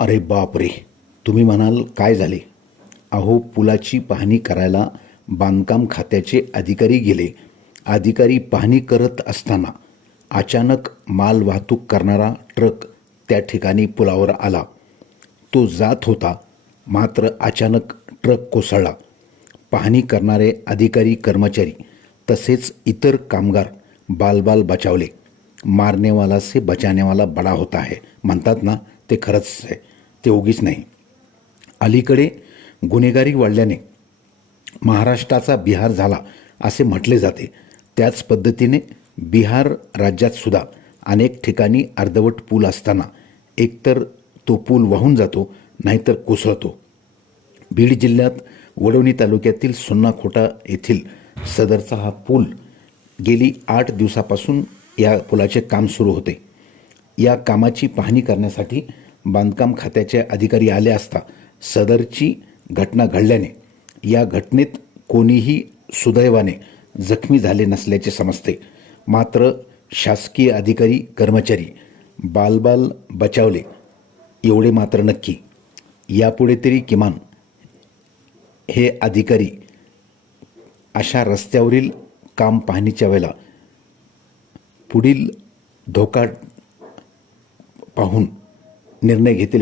अरे बाप रे तुम्ही म्हणाल काय झाले? अहो पुलाची पाहणी करायला बांधकाम खात्याचे अधिकारी गेले. अधिकारी पाहणी करत असताना अचानक माल वाहतूक करणारा ट्रक त्या ठिकाणी पुलावर आला. तो जात होता मात्र अचानक ट्रक कोसळला. पाहणी करणारे अधिकारी कर्मचारी तसेच इतर कामगार बालबाल बचावले. मारनेवाला से बचानेवाला बडा होता है. म्हणतात ना ते खरंच आहे. ते उगीच नाही. अलीकडे गुन्हेगारी वाढल्याने महाराष्ट्राचा बिहार झाला असे म्हटले जाते. त्याच पद्धतीने बिहार राज्यात सुद्धा अनेक ठिकाणी अर्धवट पूल असताना एकतर तो पूल वाहून जातो नाहीतर कोसळतो. बीड जिल्ह्यात वडवणी तालुक्यातील सुन्नाखोटा येथील सदरचा हा पूल गेली आठ दिवसापासून या पुलाचे काम सुरू होते. या कामाची पाहणी करण्यासाठी बांधकाम खात्याचे अधिकारी आले असता सदरची घटना घडल्याने या घटनेत कोणीही सुदैवाने जखमी झाले नसल्याचे समजते. मात्र शासकीय अधिकारी कर्मचारी बालबाल बचावले एवढे मात्र नक्की. यापुढे तरी किमान हे अधिकारी अशा रस्त्यावरील काम पाहणीच्या वेळेला पुढील धोका पाहून निर्णय घेतील.